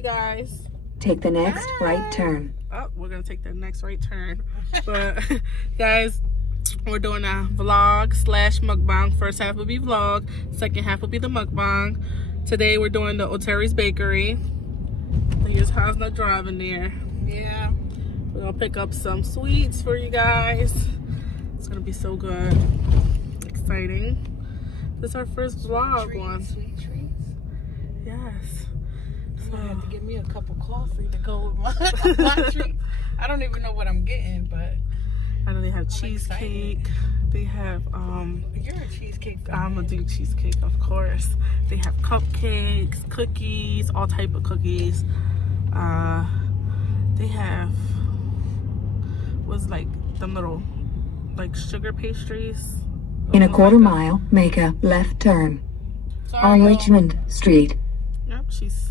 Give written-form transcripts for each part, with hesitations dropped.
Hey guys. Take the next right turn. Oh, we're gonna take the next right turn. But guys, we're doing a vlog slash mukbang. First half will be vlog, second half will be the mukbang. Today we're doing the Oteri's bakery. Here's Hasna driving there. Yeah. We're gonna pick up some sweets for you guys. It's gonna be so good. Exciting. This is our first vlog one. Sweet treats. Yes. I'm gonna have to get me a cup of coffee to go with my treat. I don't even know what I'm getting, but I know they have cheesecake. They have you're a cheesecake fan. I'm gonna do cheesecake, of course. They have cupcakes, cookies, all type of cookies. They have what's like them little like sugar pastries. In a quarter mile, make a left turn. On Richmond Street. Yep, she's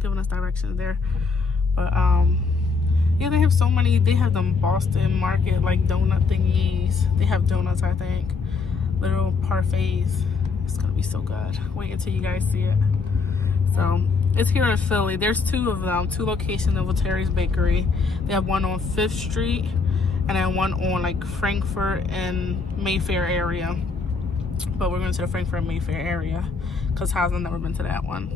giving us directions there. But yeah, they have so many. They have them Boston Market like donut thingies. They have donuts, I think. Little parfaits. It's gonna be so good. Wait until you guys see it. So it's here in Philly. There's two of them, two locations of Oteri's Bakery. They have one on 5th Street and then one on like Frankfurt and Mayfair area. But we're going to the Frankfurt and Mayfair area because Hasn't never been to that one.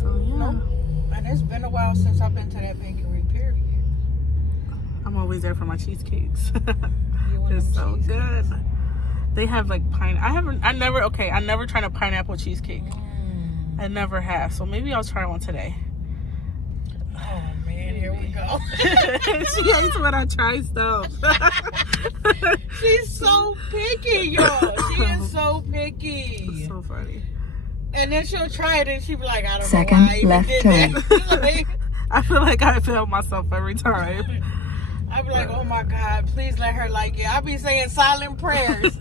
So yeah. Nope. And it's been a while since I've been to that bakery, period. I'm always there for my cheesecakes. It's so good. They have like I never tried a pineapple cheesecake. I never have. So maybe I'll try one today. Oh man, here we go. She hates when I try stuff. She's so picky, y'all. She is so picky. It's so funny. And then she'll try it and she'll be like, I don't Second know why I even left did turn. that. I feel like I fail myself every time. I'll be like, oh my God, please let her like it. I'll be saying silent prayers.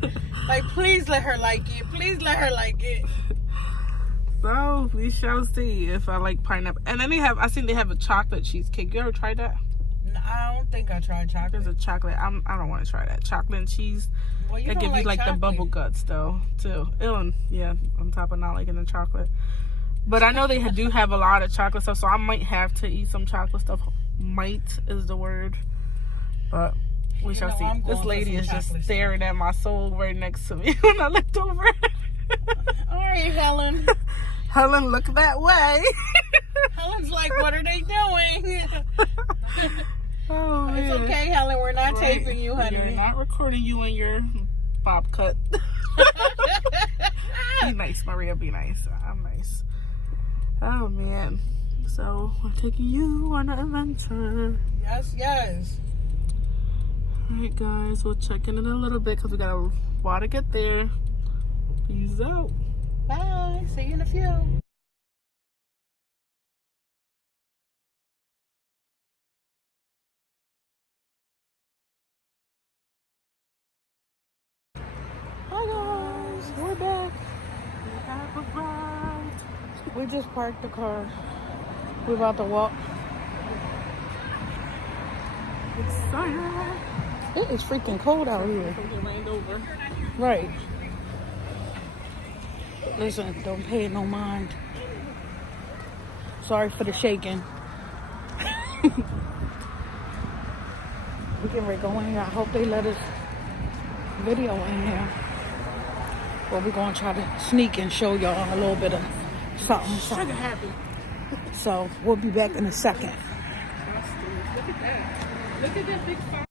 Like, please let her like it. Please let her like it. So we shall see if I like pineapple. And then I seen they have a chocolate cheesecake. You ever tried that? No, I don't think I tried chocolate. There's a chocolate. I don't want to try that. Chocolate and cheese. Well, you That don't give you like chocolate. the bubble guts though, too. Yeah, on top of not liking the chocolate. But I know they do have a lot of chocolate stuff, so I might have to eat some chocolate stuff. Might is the word. But we shall see. This lady is just staring at my soul right next to me when I looked over. All right, Helen. Helen, look that way. Helen's like, what are they doing? Oh, man. It's okay, Helen. We're not taping you, honey. We're not recording you in your bob cut. Be nice, Maria. Be nice. I'm nice. Oh, man. So, we're taking you on an adventure. Yes, yes. Alright, guys. We'll check in a little bit because we got a while to get there. Peace out. Bye. See you in a few. Hi guys, we're back. We have arrived. We just parked the car. We're about to walk. Excited. It is freaking cold out here. It rained over. Right. Listen, don't pay it no mind. Sorry for the shaking. We can go in here. I hope they let us video in here. But we're going to try to sneak and show y'all a little bit of something. Sugar happy. So we'll be back in a second. Look at that. Look at that big fire.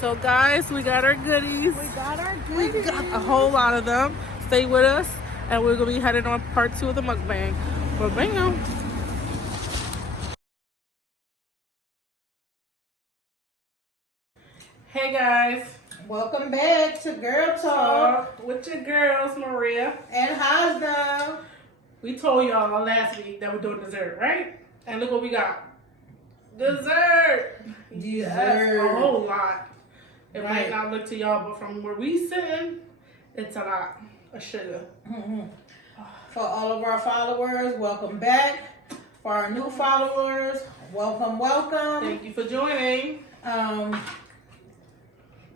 So guys, we got our goodies. We got our We got a whole lot of them. Stay with us, and we're gonna be headed on part 2 of the mukbang. But bam. Hey guys, Welcome back to Girl Talk with your girls, Maria. and Hasna. We told y'all last week that we're doing dessert, right? And look what we got. Dessert. Yes, a whole lot. It might not look to y'all, but from where we sitting, it's a lot of sugar. For all of our followers, welcome back. For our new followers, welcome, welcome. Thank you for joining.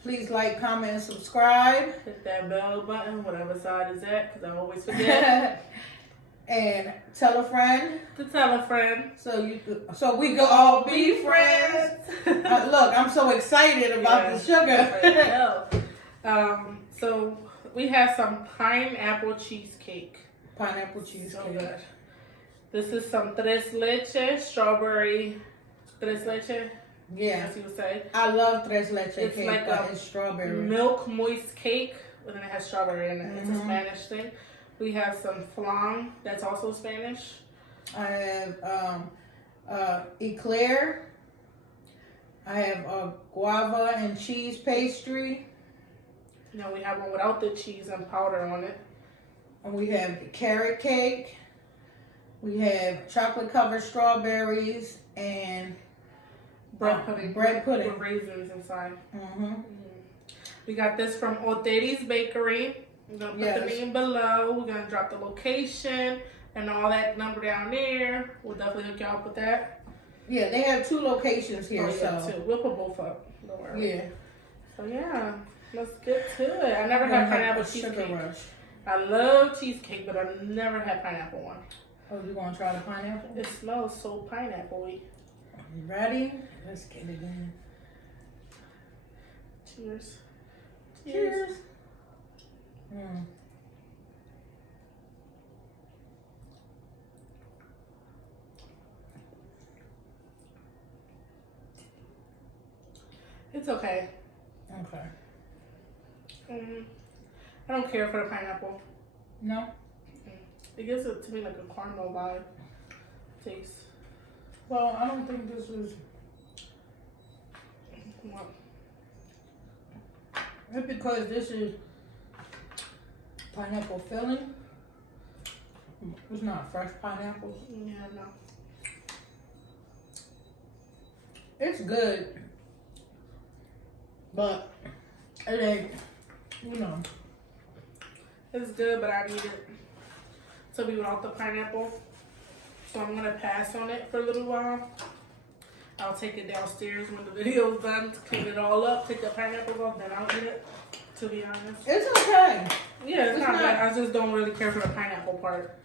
Please like, comment, and subscribe. Hit that bell button, whatever side is that, because I always forget. And tell a friend. To tell a friend. So we can all be friends. Look, I'm so excited about the sugar. So we have some pineapple cheesecake. Pineapple cheesecake. So good. This is some tres leche, strawberry tres leche. Yeah. As you would say. I love tres leche it's cake, like but it's strawberry. Milk moist cake, but then it has strawberry in it. Mm-hmm. It's a Spanish thing. We have some flan, that's also Spanish. I have eclair. I have guava and cheese pastry. Now we have one without the cheese and powder on it. And we have carrot cake. We have chocolate covered strawberries and bread pudding. Bread pudding with raisins inside. Mm-hmm. We got this from Oteri's Bakery. I'm gonna put the name below. We're gonna drop the location and all that number down there. We'll definitely hook y'all up with that. Yeah, they have 2 locations here. Too. We'll put both up. Don't worry. Yeah. So yeah, let's get to it. I never had pineapple cheesecake. Rush. I love cheesecake, but I've never had pineapple one. Oh, you gonna try the pineapple? It smells so pineapple-y. You ready? Let's get it in. Cheers. Cheers. Mm. It's okay. Okay. I don't care for the pineapple. No? It gives it to me like a caramel vibe taste. Well, I don't think this is... What? It's because this is pineapple filling. It's not fresh pineapples. Yeah, no. It's good. But it ain't, you know. It's good, but I need it to be without the pineapple. So I'm gonna pass on it for a little while. I'll take it downstairs when the video's done to clean it all up, take the pineapple off, then I'll eat it, to be honest. It's okay. Yeah, it's not bad. I just don't really care for the pineapple part.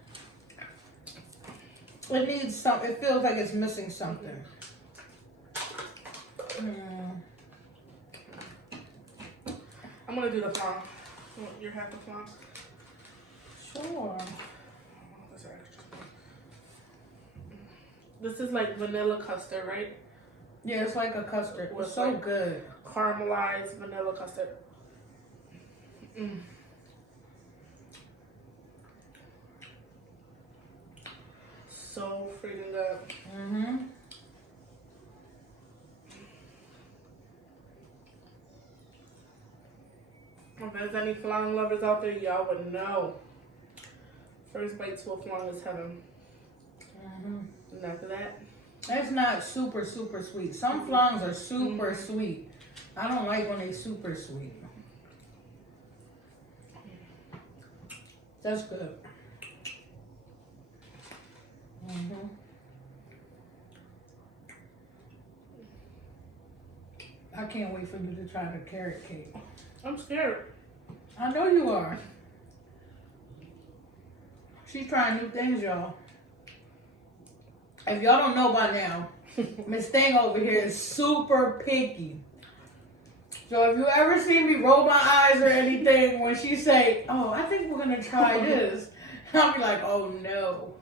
It needs some, it feels like it's missing something. I'm gonna do the flan. You're half the flan? Sure. This is like vanilla custard, right? Yeah, it's like a custard. It's so like good. Caramelized vanilla custard. So freaking good. Mm-hmm. If there's any flan lovers out there, y'all would know. First bite to a flan is heaven. And after that, that's not super sweet. Some flans are super sweet. I don't like when they're super sweet. That's good. I can't wait for you to try the carrot cake. I'm scared. I know you are. She's trying new things, y'all. If y'all don't know by now, Miss Thing over here is super picky. So if you ever see me roll my eyes or anything when she say, "Oh, I think we're gonna try this," I'll be like, "Oh no,"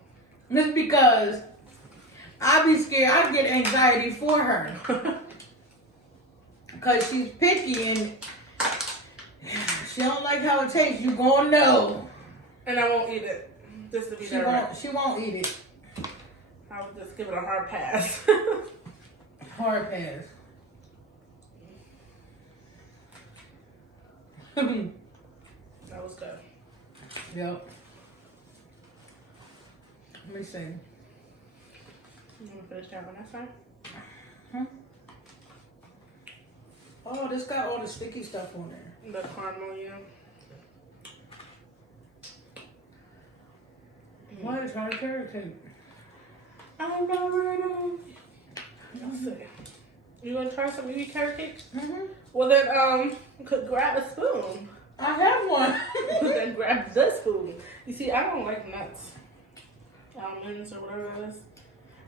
just because I be scared. I get anxiety for her because she's picky and she don't like how it tastes. You gonna know, and I won't eat it. Just to be there, right? She won't eat it. I would just give it a hard pass. Hard pass. That was good. Yep. Let me see. You want to finish that one next time? Huh? Oh, this got all the sticky stuff on there. The caramel, yeah. Why did I try the carrot cake? I'm not ready. Let's see. You gonna try some maybe carrot cake? Mm-hmm. Well then, could grab a spoon. I have one. Then grab the spoon. You see, I don't like nuts, almonds or whatever it is,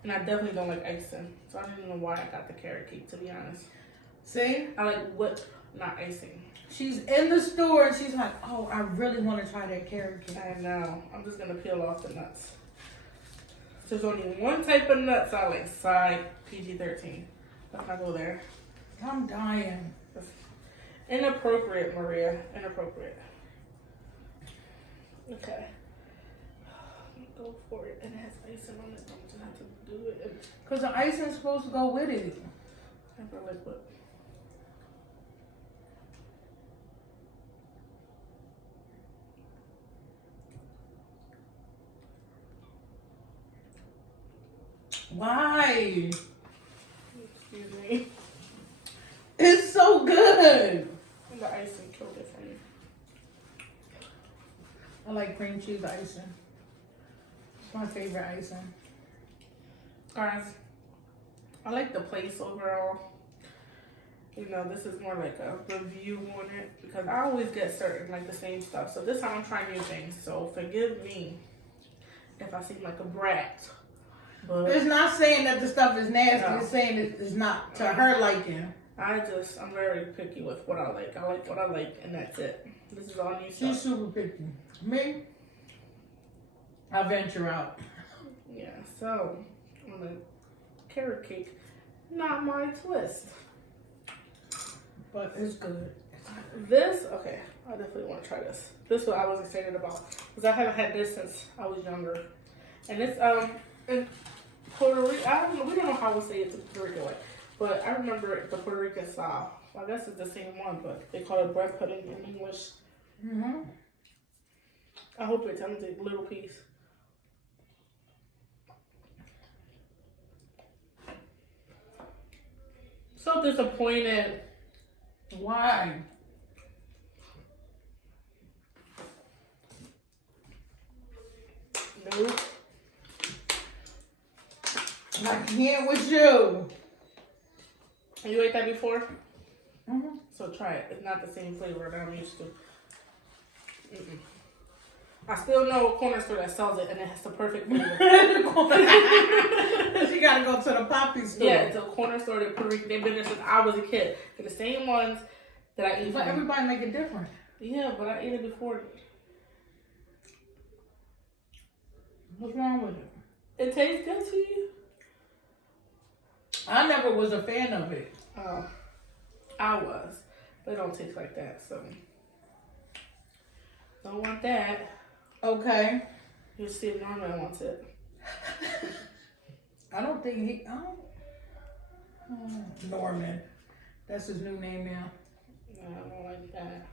and I definitely don't like icing. So I don't even know why I got the carrot cake. To be honest, See, I like whipped, not icing. she's in the store and she's like, "Oh, I really want to try that carrot cake." I know. I'm just gonna peel off the nuts. There's only one type of nuts I like. Side PG-13. Let's not go there. I'm dying. That's inappropriate, Maria. Inappropriate. Okay. Go for it. And it has icing on it. I'm just have to do it. Cause the icing's supposed to go with it. I feel like what? Why? Excuse me. It's so good. And the icing killed it for me. I like cream cheese icing. It's my favorite icing. Guys, I like the place overall. You know, this is more like a review on it because I always get certain like the same stuff. So this time I'm trying new things. So forgive me if I seem like a brat. But It's not saying that the stuff is nasty. No. It's saying it's not to her liking. I'm very picky with what I like. I like what I like, and that's it. This is all new stuff. She's super picky. Me, I venture out. Yeah, so on the carrot cake, not my twist. But it's good. This, okay, I definitely want to try this. This is what I was excited about because I haven't had this since I was younger, and it's in Puerto Rico. We don't know how we say it in Puerto Rico, but I remember the Puerto Rican style. Well, I guess it's the same one, but they call it bread pudding in English. Mm-hmm. I hope it's a little piece. So disappointed. Why? Nope. I can't with you. You ate that before? Mm-hmm. So try it. It's not the same flavor that I'm used to. Mm-mm. I still know a corner store that sells it and it has the perfect flavor. She gotta go to the poppy store. Yeah, it's a corner store that Puerto Rican. They've been there since I was a kid. They're the same ones that I eat. But everybody make it different. Yeah, but I ate it before. What's wrong with it? It tastes good to you? I never was a fan of it. Oh, I was. But it don't taste like that, so. Don't want that. Okay. You'll see if Norman wants it. I don't think he. Norman. That's his new name now. No, I don't like that.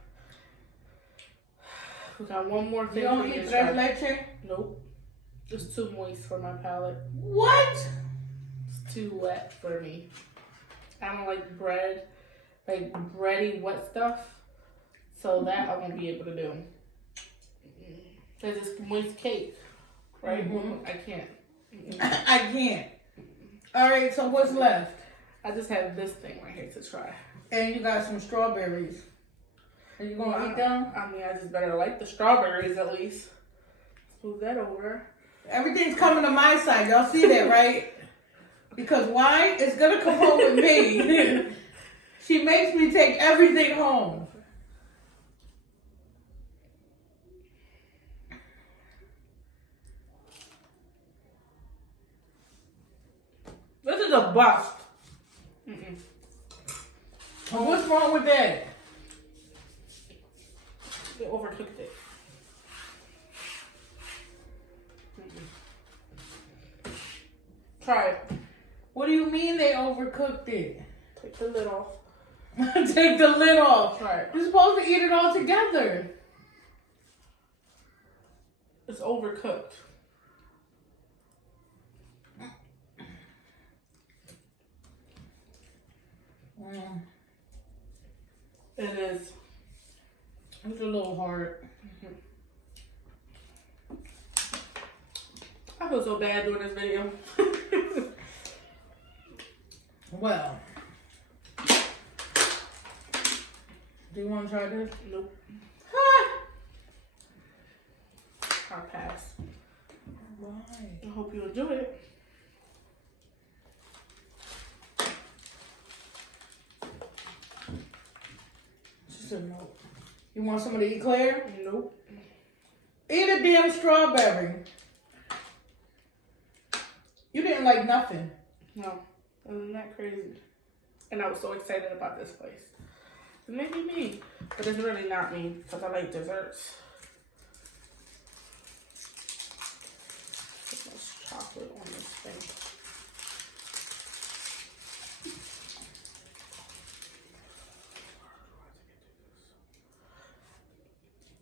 We got one more thing. You don't for me eat to tres try. leche? Nope. It's too moist for my palate. What? It's too wet for me. I don't like bread, like bready wet stuff. So that I won't be able to do. Cause it's moist cake, right? Mhm. I can't. I can't. All right, so what's left? I just have this thing right here to try. And you got some strawberries. Are you gonna eat them? I mean, I just better like the strawberries at least. Move that over. Everything's coming to my side. Y'all see that, right? Because why? It's gonna come home with me. She makes me take everything home. This is a bust. Well, what's wrong with that? They overcooked it. Try it. What do you mean they overcooked it? Take the lid off. Take the lid off. Try it. You're supposed to eat it all together. It's overcooked. It is. It's a little hard. I feel so bad doing this video. Well, Do you want to try this? Nope. I'll pass. Why? I hope you enjoy it. She said no. You want some of the eclair? Nope. Eat a damn strawberry. You didn't like nothing. No. Isn't that crazy? And I was so excited about this place. It may be me, but it's really not me because I like desserts. So much chocolate on this thing.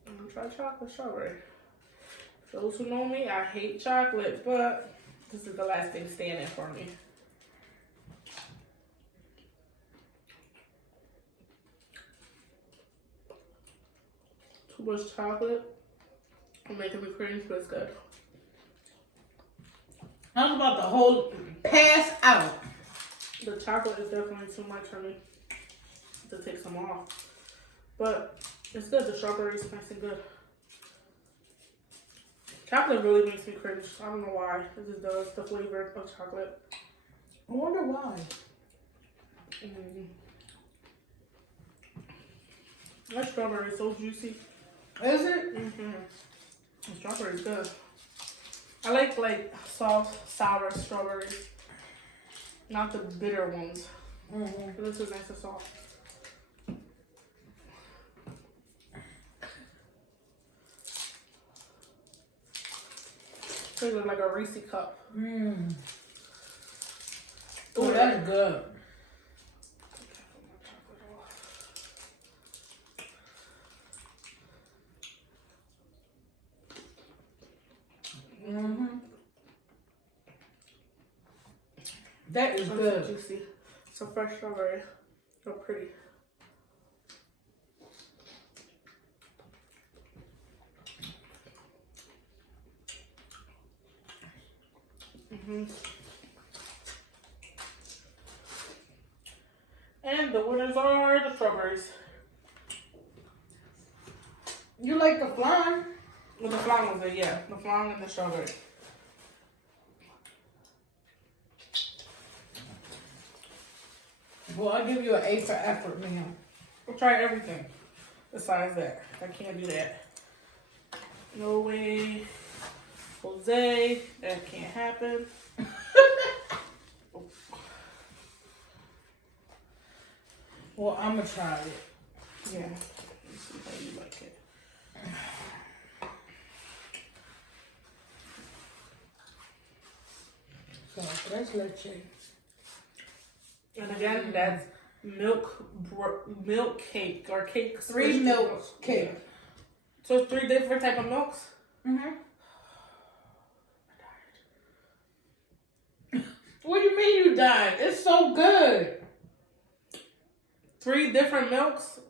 I'm gonna try chocolate strawberry. For those who know me, I hate chocolate, but this is the last thing standing for me. Too much chocolate. I'm making me cringe, but it's good. I was about to hold, pass out. The chocolate is definitely too much for me to take some off. But it's good. The strawberry is nice and good. Chocolate really makes me cringe. I don't know why. It just does. The flavor of chocolate. I wonder why. That strawberry is so juicy. Is it? The strawberry is good. I like soft, sour strawberries. Not the bitter ones. This is nice and soft. They look like a Reese cup. Oh, that's good. That is good. Juicy. Some fresh strawberry. So pretty. And the winners are the strawberries. You like the flan? Well, the flan was it, yeah. The flan and the strawberry. Well, I'll give you an A for effort, ma'am. We'll try everything besides that. I can't do that. No way. Jose, that can't happen. Well, I'm going to try it. Yeah. Let's see how you like it. So, let's let you. And again, that's milk cake or cake. 3 milk cake. Yeah. So 3 different type of milks? What do you mean you died? It's so good. 3 different milks?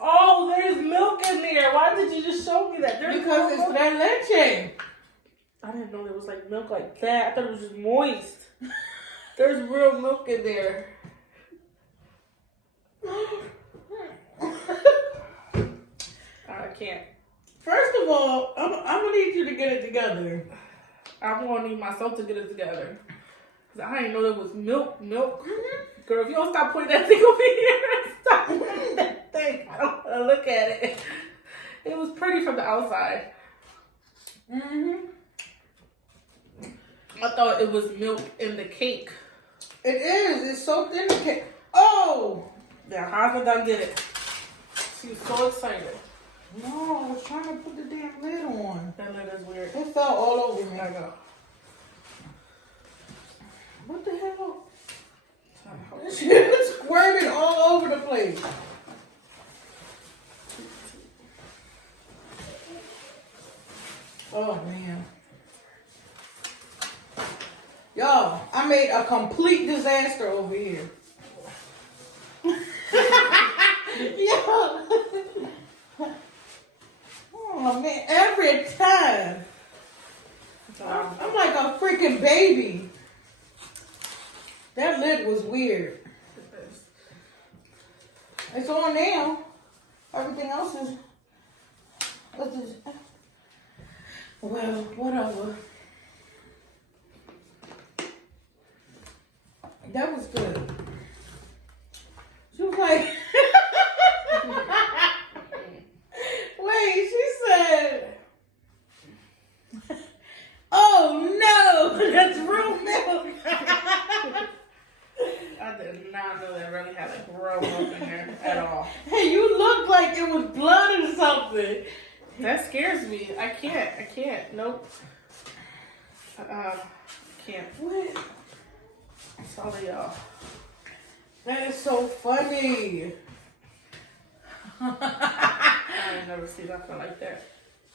Oh, there's milk in there. Why did you just show me that? Because it's la leche. I didn't know there was like milk like that. I thought it was just moist. There's real milk in there. I can't. First of all, I'm going to need you to get it together. I'm going to need myself to get it together. Because I didn't know there was milk. Girl, if you don't stop putting that thing over here, stop putting that thing. I don't want to look at it. It was pretty from the outside. I thought it was milk in the cake. It is. It's soaked in the cake. Oh! Yeah, Hasna done did it. She was so excited. No, I was trying to put the damn lid on. That lid is weird. It fell all over me. I go. What the hell? It's squirted all over the place. Oh, man. Y'all, I made a complete disaster over here. Oh, man. Every time. I'm like a freaking baby. That lid was weird. It's on now. Everything else is. Well, whatever. That was good. She was like, wait, she said, oh no, that's real milk. I did not know they really had like raw milk in here at all. Hey, you look like it was blood or something. That scares me. I can't. Nope. Can't. What? Sorry, y'all. That is so funny. I ain't never seen nothing like that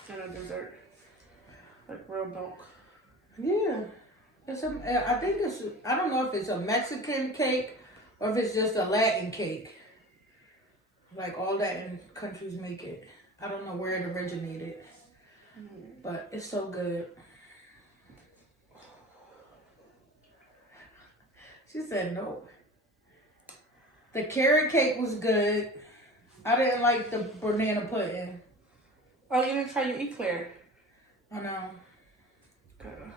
in a dessert. Like real milk. Yeah. I think it's, I don't know if it's a Mexican cake or if it's just a Latin cake. Like all Latin countries make it. I don't know where it originated. But it's so good. She said no. The carrot cake was good. I didn't like the banana pudding. Oh, you didn't try your eclair? I know. Good.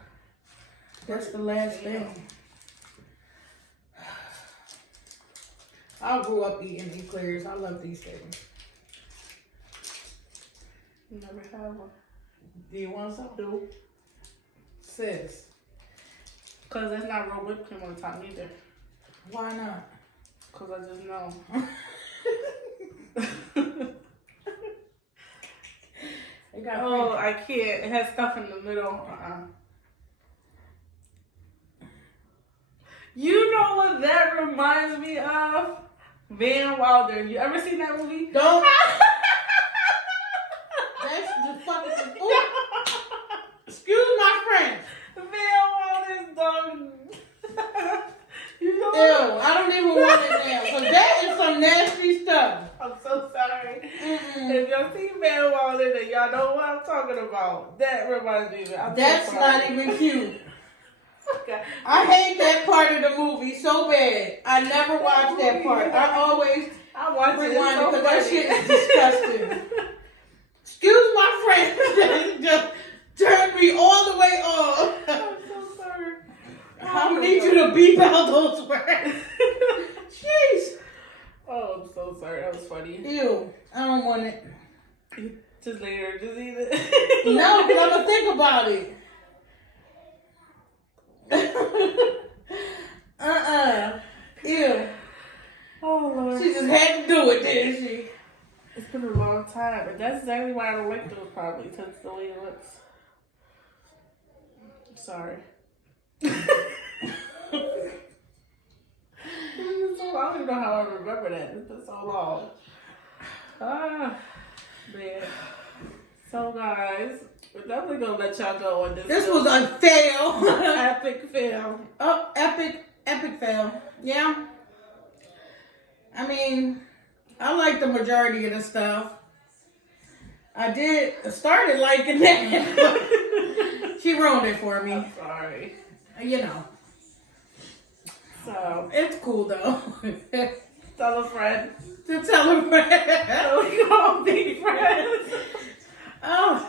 That's the last thing. I grew up eating eclairs. I love these things. Never had one. Do you want some? No. Sis. Because there's not real whipped cream on the top neither. Why not? Because I just know. Oh, I can't. It has stuff in the middle. You know what that reminds me of? Van Wilder. You ever seen that movie? Don't. That's the fucking. Ooh. Excuse my French. Van Wilder's dog. You know Ew, I don't even want it now. Because that is some nasty stuff. I'm so sorry. If y'all see Van Wilder, then y'all know what I'm talking about. That reminds me of it. That's not even cute. Okay. I hate that part of the movie so bad. I never watched that part. I always watch rewind it because that shit is disgusting. Excuse my French. That just turned me all the way off. I'm so sorry. I need you to beep out those words. Jeez. Oh, I'm so sorry. That was funny. Ew. I don't want it. Just later. Just eat it. No, because I'm going to think about it. Ew. Oh, Lord. She just had to do it, didn't she? It's been a long time. But that's exactly why I don't like those, probably. Because it's the way it looks. I'm sorry. I don't even know how I remember that. It's been so long. Ah, man. So, guys, we're definitely going to let y'all go on this. This was a fail. Epic fail. Oh, epic fail. Yeah. I mean, I like the majority of the stuff. I started liking that. She ruined it for me. I'm sorry. You know. So, it's cool though. tell a friend. To tell a friend. We gonna be friends. Oh.